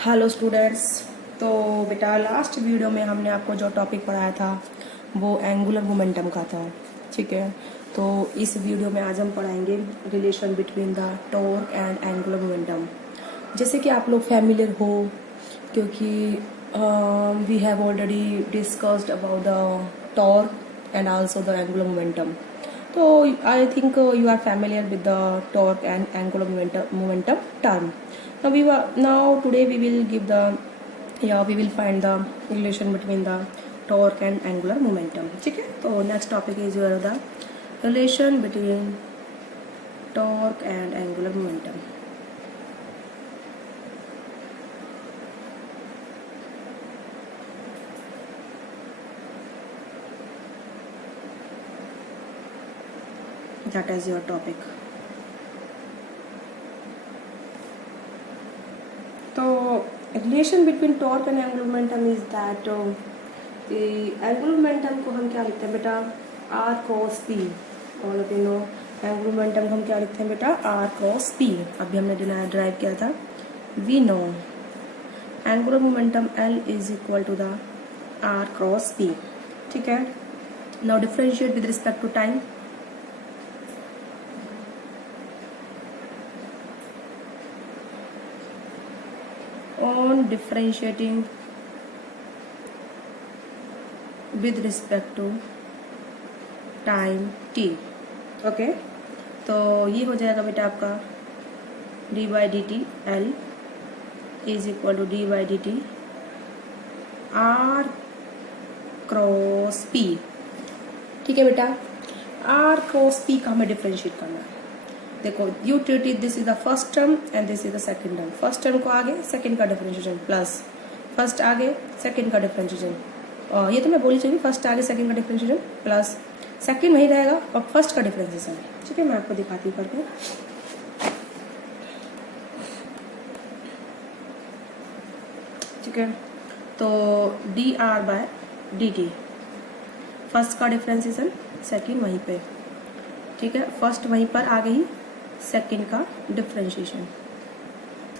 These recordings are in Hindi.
Hello students. तो बेटा लास्ट वीडियो में हमने आपको जो टॉपिक पढ़ाया था वो एंगुलर मोमेंटम का था, ठीक है। तो इस वीडियो में आज हम पढ़ाएंगे relation between the torque and angular momentum. जैसे कि आप लोग फैमिलियर हो, क्योंकि we have already discussed about the torque and also the angular momentum. तो I think you are familiar with the torque and angular momentum term. Now today we will give the we will find the relation between the torque and angular momentum. ठीक है, तो next topic is your the relation between torque and angular momentum. That is your topic. तो relation between torque and angular momentum is that angular momentum को हम क्या लिखते हैं बेटा, R cross P. All of you know angular momentum को हम क्या लिखते हैं बेटा, आर क्रॉस पी। अभी हमने ड्राइव किया था, we know angular momentum L is equal to the R cross P, ठीक है। Now differentiate with respect to time. On differentiating with respect to time t, okay. तो ये हो जाएगा बेटा आपका d by D T L is equal to d by D t R cross P, ठीक है बेटा। आर क्रॉस पी का हमें डिफ्रेंशिएट करना है। देखो you treat it, this is the first term and this is the second term. First term को आगे सेकंड का डिफरेंशिएशन प्लस फर्स्ट आगे सेकंड का डिफरेंशिएशन, और ये तो मैं बोली चाहिए फर्स्ट आगे सेकंड का डिफरेंशिएशन प्लस सेकंड वही रहेगा और फर्स्ट का डिफरेंशिएशन, ठीक है। मैं आपको दिखाती हूँ करके, ठीक है। तो d R by d t, first का डिफरेंशिएशन सेकंड वहीं पे, ठीक है। फर्स्ट वहीं पर आ गई, सेकंड का डिफरेंशिएशन।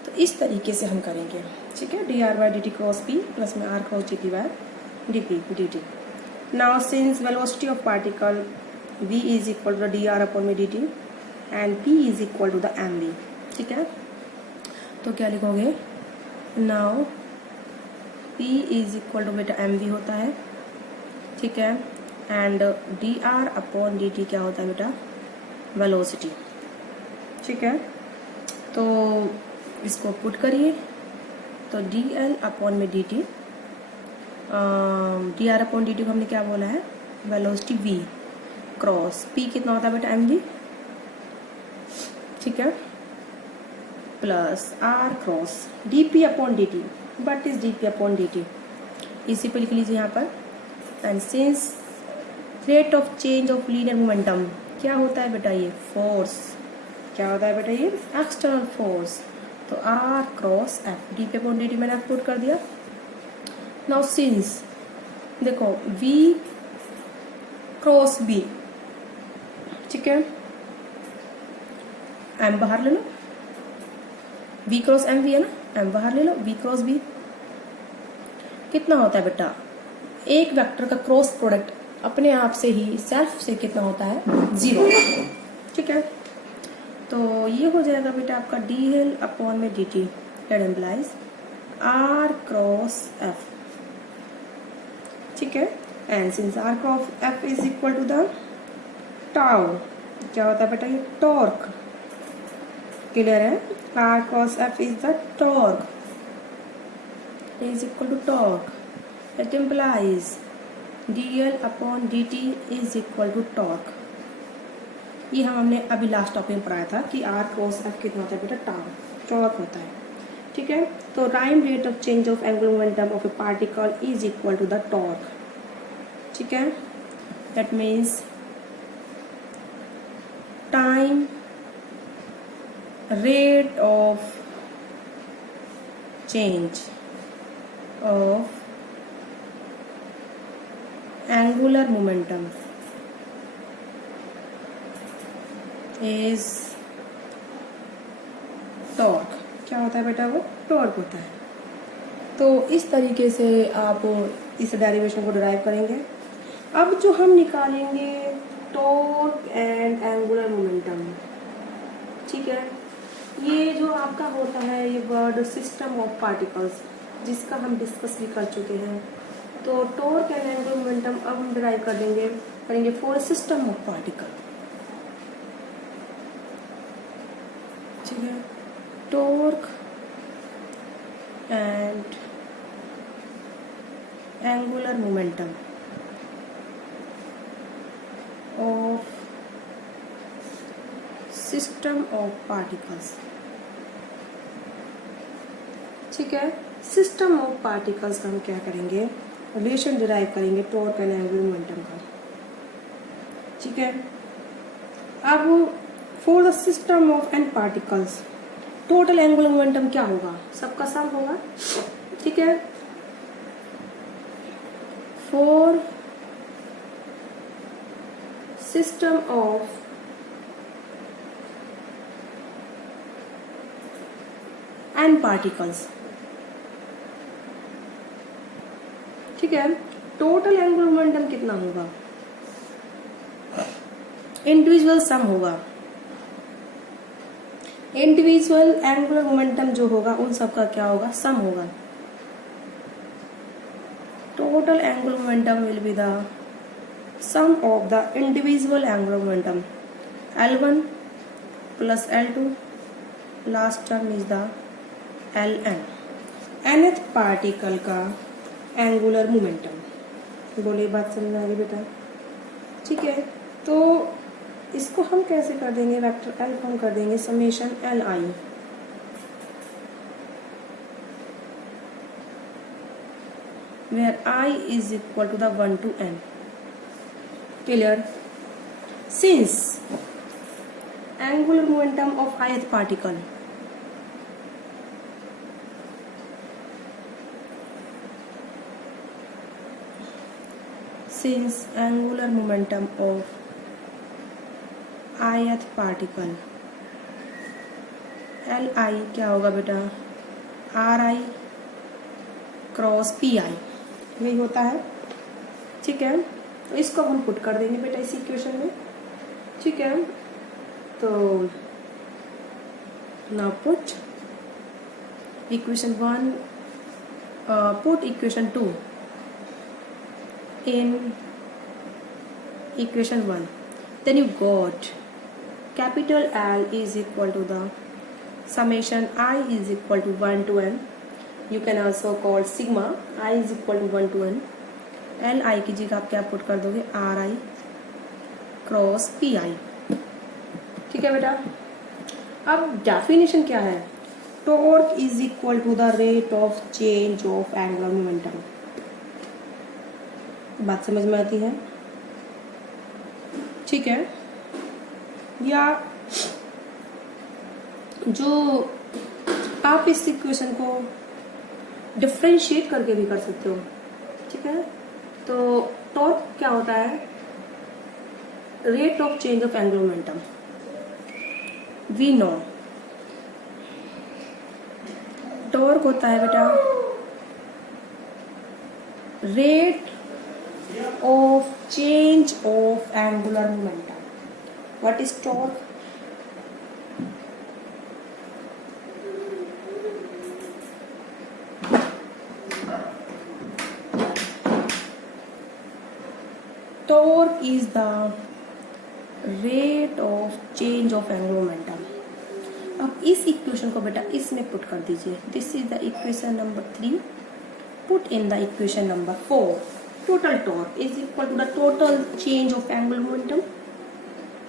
तो इस तरीके से हम करेंगे, ठीक है। D R by D T cross P plus में R cross D T by D P D T. Now since velocity of particle v is equal to D R upon में D T and p is equal to the M V, ठीक है। तो क्या लिखोगे, now p is equal to बेटा एम वी होता है, ठीक है। And D R upon D T क्या होता है बेटा, वेलोसिटी, ठीक है। तो इसको पुट करिए, तो डी एल अपॉन में D T, D R upon D T को हमने क्या बोला है, वेलोसिटी वी क्रॉस पी कितना होता है बेटा एम वी, ठीक है, plus R cross d P upon D t. But is d P upon D t, इसी पे लिख लीजिए यहाँ पर। And since rate of change of linear momentum क्या होता है बेटा, ये फोर्स, क्या होता है बेटा, ये एक्सटर्नल फोर्स। तो आर क्रॉस एफ, डी पे अपॉन डी टी मैंने एफ पुट कर दिया। नाउ सिंस देखो वी क्रॉस बी, ठीक है, एम बाहर ले लो, वी क्रॉस एम वी है ना, एम बाहर ले लो, वी क्रॉस बी कितना होता है बेटा, एक वेक्टर का क्रॉस प्रोडक्ट अपने आप से ही सेल्फ से कितना होता है, 0, ठीक है। तो ये हो जाएगा बेटा आपका डी एल अपॉन में D t, that implies R cross F, ठीक है। And since R cross F is equal to the tau, क्या होता है बेटा, ये टॉर्क, क्लियर है। R cross F is the torque, is equal to torque, that implies d L upon D t is equal to torque. ये हमने अभी लास्ट टॉपिक में पढ़ाया था कि आर क्रॉस एफ कितना होता है बेटा, टॉर्क होता है, ठीक है। तो time rate of change of angular momentum of a particle is equal to the torque, ठीक है। That means time rate of change of angular momentum is torque, क्या होता है बेटा, वो टॉर्क होता है, तो इस तरीके से आप इस डेरिवेशन को डिराइव करेंगे। अब जो हम निकालेंगे टॉर्क एंड एंगुलर मोमेंटम, ठीक है, ये जो आपका होता है ये वर्ड सिस्टम ऑफ पार्टिकल्स, जिसका हम डिस्कस भी कर चुके हैं। तो टॉर्क एंड एंगुलर मोमेंटम अब हम डिराइव करेंगे फॉर सिस्टम ऑफ पार्टिकल, ठीक है। Torque and angular momentum of system of particles, ठीक है। सिस्टम ऑफ पार्टिकल्स का हम क्या करेंगे, रिलेशन डिराइव करेंगे टॉर्क एंड एंगुलर मोमेंटम का, ठीक है। अब for the system of N particles total angular momentum क्या होगा, सबका सम होगा, ठीक है। For system of N particles, ठीक है, टोटल एंगुलर मोमेंटम कितना होगा, इंडिविजुअल सम होगा। इंडिविजुअल एंगुलर मोमेंटम जो होगा उन सब का क्या होगा, सम होगा। Total angular momentum will be the sum of the individual angular momentum L1 plus L2, last term is the Ln, nth particle का एंगुलर मोमेंटम। बोलिए बात समझ आ गई बेटा, ठीक है। तो इसको हम कैसे कर देंगे, वेक्टर L को हम कर देंगे summation Li, where I is equal to the 1 to n, clear। Since angular momentum of ith particle ith particle Li क्या होगा बेटा, Ri क्रॉस Pi, यही होता है, ठीक है। तो इसको हम पुट कर देंगे बेटा इस इक्वेशन में, ठीक है। तो now put equation 1, put equation 2 in equation 1, then you got capital L is equal to the summation I is equal to 1 to n, you can also call sigma I is equal to 1 to n, Li की जगह आप क्या पुट कर दोगे, Ri क्रॉस Pi, ठीक है बेटा। अब डेफिनेशन क्या है, torque is equal to the rate of change of angular momentum, बात समझ में आती है, ठीक है। या जो आप इस इक्वेशन को डिफरेंशिएट करके भी कर सकते हो, ठीक है। तो टॉर्क क्या होता है, rate of change of angular momentum, we know torque होता है बेटा रेट of change of angular momentum. What is torque? Torque is the rate of change of angular momentum. अब इस इक्वेशन को बेटा इसमें पुट कर दीजिए, this is the equation number 3, put in the equation number 4, total torque is equal to the total change of angular momentum,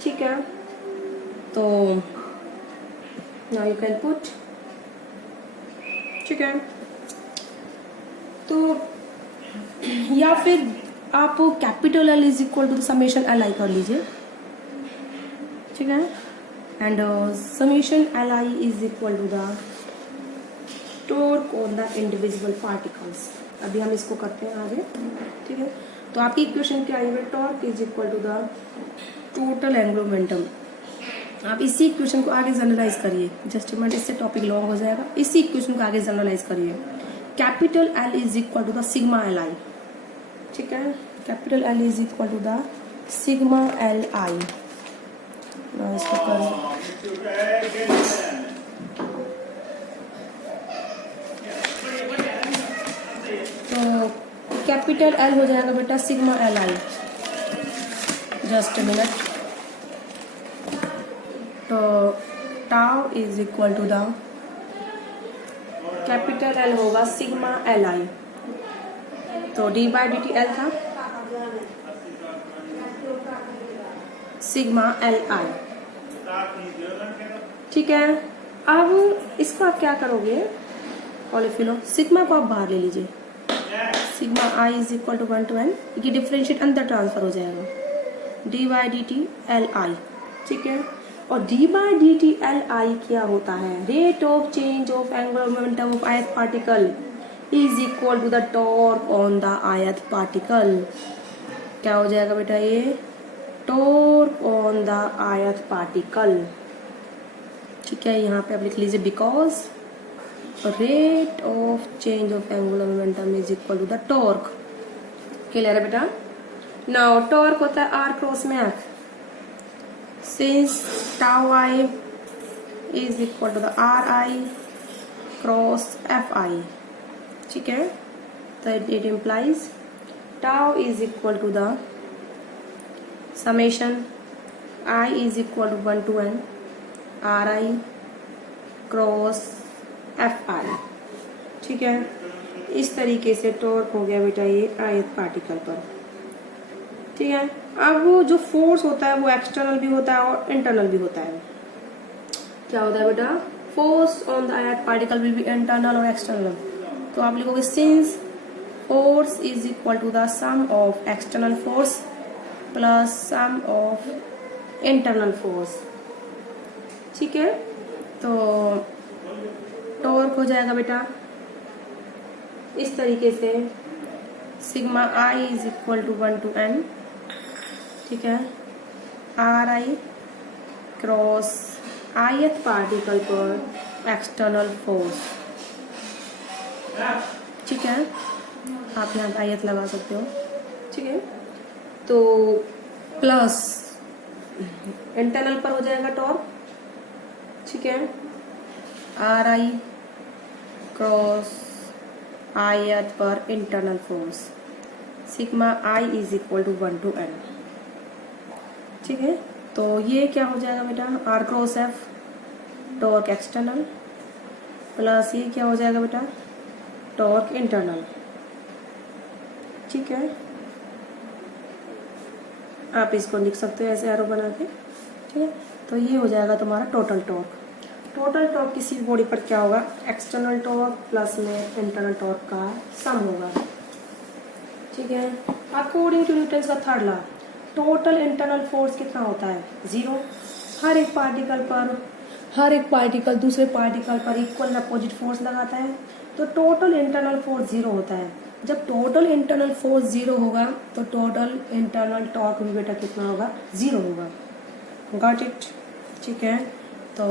ठीक है। तो now you can put, ठीक है। तो या फिर आप capital L is equal to the summation Li कर लीजिए, ठीक है। And summation Li is equal to the torque on the individual particles. अभी हम इसको करते हैं आगे, ठीक है। तो आपकी इक्वेशन क्या आई है, torque is equal to the total angular momentum. आप इसी इक्वेशन को आगे जनरलाइज करिए, जस्ट मिनट, इससे टॉपिक लॉन्ग हो जाएगा। इसी इक्वेशन को आगे जनरलाइज करिए, capital L is equal to the sigma L I, ठीक है, capital L is equal to the sigma L I. इसको कर तो कैपिटल एल हो जाएगा बेटा sigma L I, just a minute. तो tau is equal to the capital L होगा सिग्मा एल आई, तो D by D T L था सिग्मा एल आई, ठीक है। अब इसको आप क्या करोगे, पॉलीफिलो सिग्मा को आप बाहर ले लीजिए, sigma I is equal to 1 to n, ये डिफरेंशिएट अंदर ट्रांसफर हो जाएगा D by D T L I, ठीक है। और D by D T L I क्या होता है, rate of change of angular momentum of ith particle is equal to the torque on the ith particle. क्या हो जाएगा बेटा, ये torque on the ith particle, ठीक है। यहाँ पे आप लिख लीजिए because rate of change of angular momentum is equal to the torque. Clear है बेटा। नाउ टॉर्क होता है आर क्रॉस में F, since tau I is equal to the R I cross F I, ठीक है। तो it implies tau is equal to the summation I is equal to 1 to n R I cross F I, ठीक है। इस तरीके से टॉर्क हो गया बेटा ये ith पार्टिकल पर, ठीक है। अब वो जो फोर्स होता है वो एक्सटर्नल भी होता है और इंटरनल भी होता है। क्या होता है बेटा, force on the ith particle will be internal और एक्सटर्नल। तो आप लिखोगे since force is equal to the sum of external force plus sum of internal force, ठीक है। तो टॉर्क हो जाएगा बेटा इस तरीके से sigma I is equal to 1 to n, ठीक है, R I cross ith particle पर एक्सटर्नल फोर्स, ठीक है। आप यहाँ ith लगा सकते हो, ठीक है। तो प्लस इंटरनल पर हो जाएगा टॉर्क, ठीक है, आर आई क्रॉस ith पर internal force sigma I is equal to 1 to n, ठीक है। तो ये क्या हो जाएगा बेटा, R cross F torque external plus ये क्या हो जाएगा बेटा टॉर्क इंटरनल, ठीक है। आप इसको लिख सकते हो ऐसे एरो बना के, ठीक है। तो ये हो जाएगा तुम्हारा टोटल टॉर्क। टोटल टॉर्क किसी भी बॉडी पर क्या होगा, एक्सटर्नल टॉर्क प्लस में इंटरनल टॉर्क का सम होगा, ठीक है। अकॉर्डिंग टू न्यूटन का third law total internal force कितना होता है, 0। हर एक पार्टिकल दूसरे पार्टिकल पर इक्वल अपोजिट फोर्स लगाता है, तो टोटल इंटरनल फोर्स 0 होता है। जब टोटल इंटरनल फोर्स 0 होगा तो टोटल इंटरनल टॉर्क भी बेटा कितना होगा, 0 होगा। गॉट इट, ठीक है। तो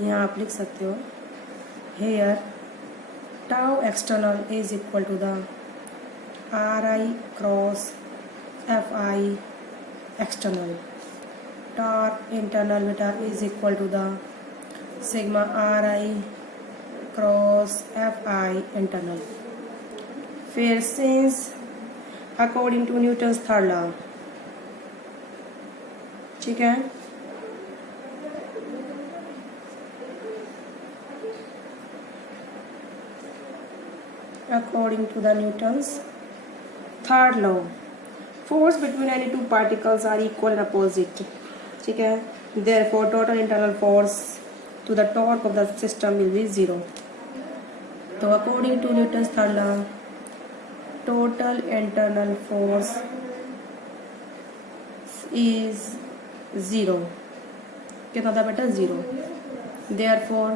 यहाँ आप लिख सकते हो here tau external is equal to the R I cross F I external, torque internal बेटा is equal to the sigma R I cross F I internal. फिर since according to Newton's third law, ठीक है, according to the Newton's third law force between any two particles are equal and opposite, ठीक है। therefore total internal force to the torque of the system will be 0। तो according to Newton's third law total internal force is 0। कितना था बेटा, 0। therefore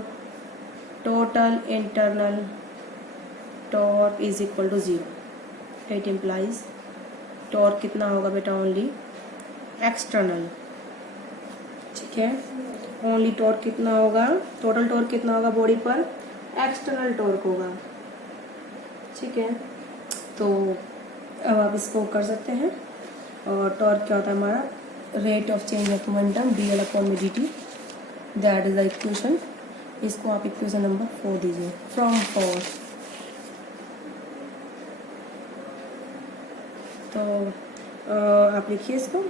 total internal torque is equal to 0। It implies torque कितना होगा बेटा, ओनली एक्सटर्नल, ठीक है। ओनली टॉर्क कितना होगा, टोटल टॉर्क कितना होगा बॉडी पर, एक्सटर्नल टॉर्क होगा, ठीक है, तो अब आप इसको कर सकते हैं। और टॉर्क क्या होता है हमारा, rate of change of momentum dl/dt, that is the equation. इसको आप इक्वेशन नंबर 4 दीजिए फ्रॉम 4। तो आप लिखिए इसको,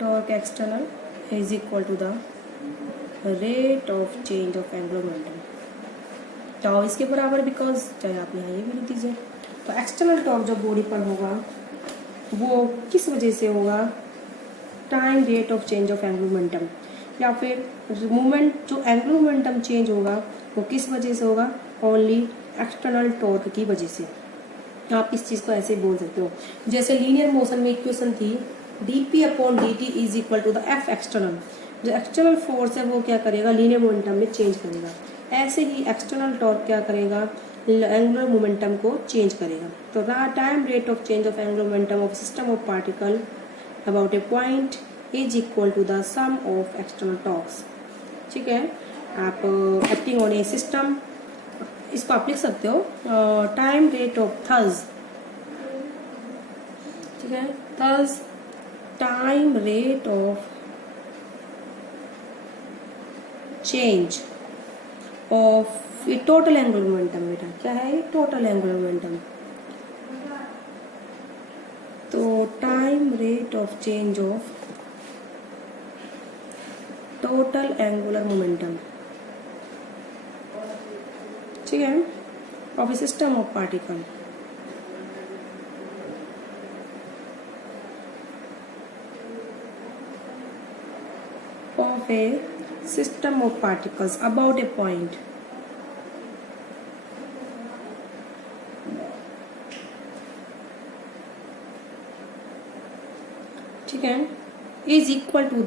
torque external is equal to the rate of change of angular momentum, tau इसके बराबर, बिकॉज चाहे आप यहाँ ये भी लिख दीजिए। तो एक्सटर्नल टॉर्क जो बॉडी पर होगा वो किस वजह से होगा, time rate of change of angular momentum, या फिर मूवमेंट जो एंगुलर मोमेंटम चेंज होगा वो किस वजह से होगा, ओनली एक्सटर्नल टॉर्क की वजह से। आप इस चीज़ को ऐसे बोल सकते हो, जैसे लीनियर मोशन में इक्वेशन थी dp/dt is equal to the F external, जो एक्सटर्नल फोर्स है वो क्या करेगा, लीनियर मोमेंटम में चेंज करेगा। ऐसे ही एक्सटर्नल टॉर्क क्या करेगा, एंगुलर मोमेंटम को चेंज करेगा। तो time rate of change of angular momentum of system of particle about a point is equal to the sum of external torques. ठीक है, आप एक्टिंग ऑन ए सिस्टम, इसको आप लिख सकते हो टाइम रेट ऑफ थर्स, ठीक है, thus time rate of change of total angular momentum. बेटा क्या है ये, टोटल एंगुलर मोमेंटम। तो time rate of change of total angular momentum, ठीक है, of a system of particle of a system of particles about a point ठीक है, is equal to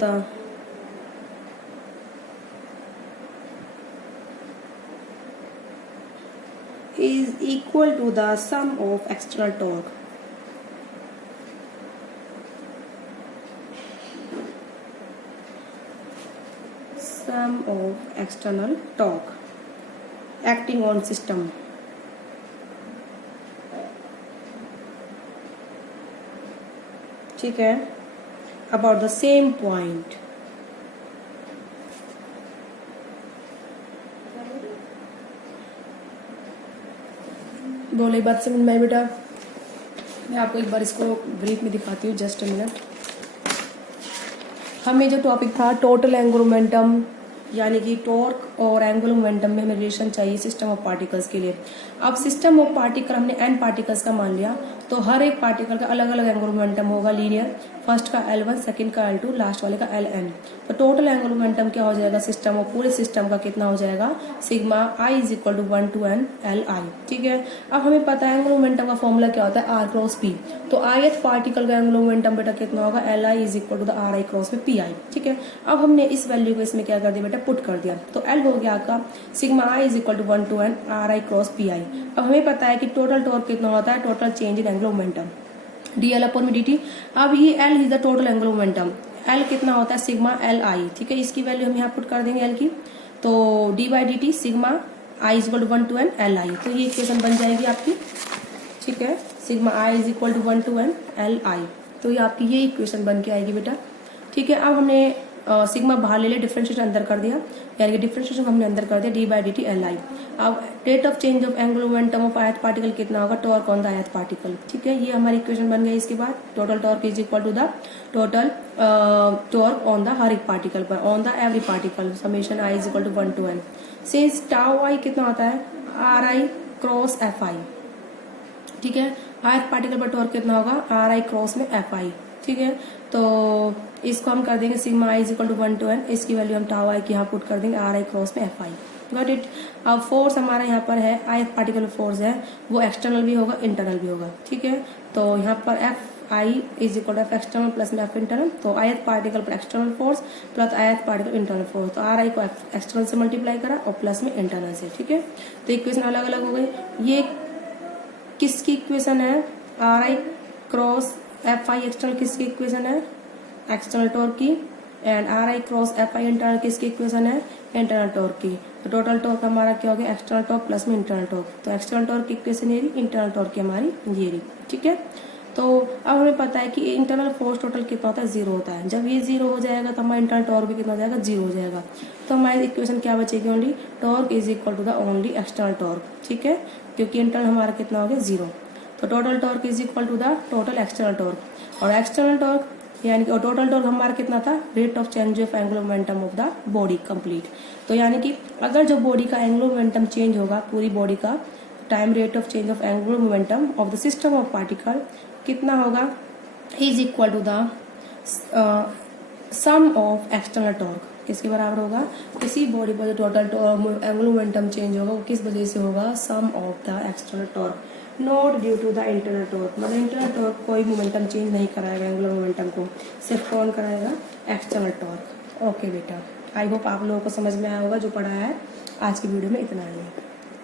the sum of external torque, sum of external torque acting on system, ठीक है, about the same point। बोले बात समझ में आई बेटा? मैं आपको एक बार इसको ब्रीफ में दिखाती हूँ, जस्ट अ मिनट। हमें जो टॉपिक था टोटल एंगुलर मोमेंटम, यानी कि टॉर्क और एंगुलर मोमेंटम में हमें रिलेशन चाहिए सिस्टम ऑफ पार्टिकल्स के लिए। अब सिस्टम ऑफ पार्टिकल हमने एन पार्टिकल्स का मान लिया, तो हर एक पार्टिकल का अलग अलग एंगुलर मोमेंटम होगा लीनियर, फर्स्ट का L1, सेकंड का L2, लास्ट वाले का Ln। तो टोटल एंगुलर मोमेंटम क्या हो जाएगा सिस्टम और पूरे सिस्टम का कितना हो जाएगा, sigma I is equal to 1 to n Li। ठीक है, अब हमें पता है एंगुलर मोमेंटम का फॉर्मूला क्या होता है, R क्रॉस P। तो ith पार्टिकल का एंगुलर मोमेंटम बेटा कितना होगा, Li is equal to the RI cross में Pi। ठीक है, अब हमने इस वैल्यू को इसमें क्या कर दिया बेटा, पुट कर दिया। तो L हो गया आपका sigma I is equal to 1 to n RI cross Pi। अब हमें पता है कि टोटल टॉर्क कितना होता है, total change in angular momentum dl/dt। अब ये L is the total angular momentum, L कितना होता है, सिग्मा Li। ठीक है, इसकी वैल्यू हम यहाँ पुट कर देंगे L की, तो d/dt sigma I is equal to 1 to n Li। तो ये इक्वेशन बन जाएगी आपकी, ठीक है, sigma I is equal to 1 to n Li। तो ये आपकी ये इक्वेशन बन के आएगी बेटा। ठीक है, अब हमने सिग्मा बाहर ले लिया, डिफरेंशिएशन अंदर कर दिया, यानी कि डिफरेंशिएशन हमने अंदर कर दिया d/dt Li। अब rate of change of angular momentum of ith particle कितना होगा, torque on the ith particle. ठीक है, ये हमारी इक्वेशन बन गई। इसके बाद total torque is equal to the total torque on the हर एक पार्टिकल पर, on the every particle, summation I is equal to 1 to n। Since tau I कितना होता है, RI क्रॉस Fi। ठीक है, ith पार्टिकल पर टॉर्क कितना होगा, RI क्रॉस में Fi। ठीक है, तो इसको हम कर देंगे sigma I is equal to 1 to n, इसकी वैल्यू हम टाउ I की यहाँ पुट कर देंगे RI क्रॉस में Fi। Got it. अब फोर्स हमारा यहाँ पर है, ith पार्टिकल फोर्स है वो एक्सटर्नल भी होगा इंटरनल भी होगा। ठीक है, तो यहाँ पर Fi is equal to F external plus में F इंटरनल, तो ith पार्टिकल पर external force plus ith particle internal force, तो RI को एक्सटर्नल से मल्टीप्लाई करा और प्लस में इंटरनल से। ठीक है, तो इक्वेशन अलग अलग हो गई। ये किसकी इक्वेशन है, RI क्रॉस Fi एक्सटर्नल किसकी इक्वेशन है, एक्सटर्नल टॉर्क की, and RI cross Fi internal किसकी इक्वेशन है, इंटरनल टॉर्क की। तो टोटल टॉर्क हमारा क्या हो गया, एक्सटर्नल टॉर्क प्लस में इंटरनल टॉर्क। तो एक्सटर्नल टॉर्क की इक्वेशन ये रही, इंटरनल टॉर्क की हमारी ये रही। ठीक है, तो अब हमें पता है कि इंटरनल फोर्स टोटल कितना होता है, 0 होता है। जब ये 0 हो जाएगा तो हमारा इंटरनल टॉर्क भी कितना हो जाएगा, 0 हो जाएगा। तो हमारी इक्वेशन क्या बचेगी, only torque is equal to the only external torque. ठीक है, क्योंकि इंटरनल हमारा कितना हो गया, 0। तो total torque is equal to the total external torque. और एक्सटर्नल टॉर्क यानी कि टोटल टॉर्क हमारा कितना था, rate of change of angular momentum of the body complete. तो यानी कि अगर जो बॉडी का एंगुलर मोमेंटम चेंज होगा, पूरी बॉडी का time rate of change of angular momentum of the system of particle कितना होगा, is equal to the sum of external torque. किसके बराबर होगा, किसी बॉडी पर जो टोटल एंगुलर मोमेंटम चेंज होगा वो किस वजह से होगा, sum of the external torque, not due to the internal torque. मतलब इंटरनल टॉर्क कोई मोमेंटम चेंज नहीं कराएगा एंगुलर मोमेंटम को, सिर्फ कौन कराएगा, एक्सटर्नल टॉर्क। ओके बेटा, आई होप आप लोगों को समझ में आया होगा जो पढ़ा है आज की वीडियो में, इतना ही है।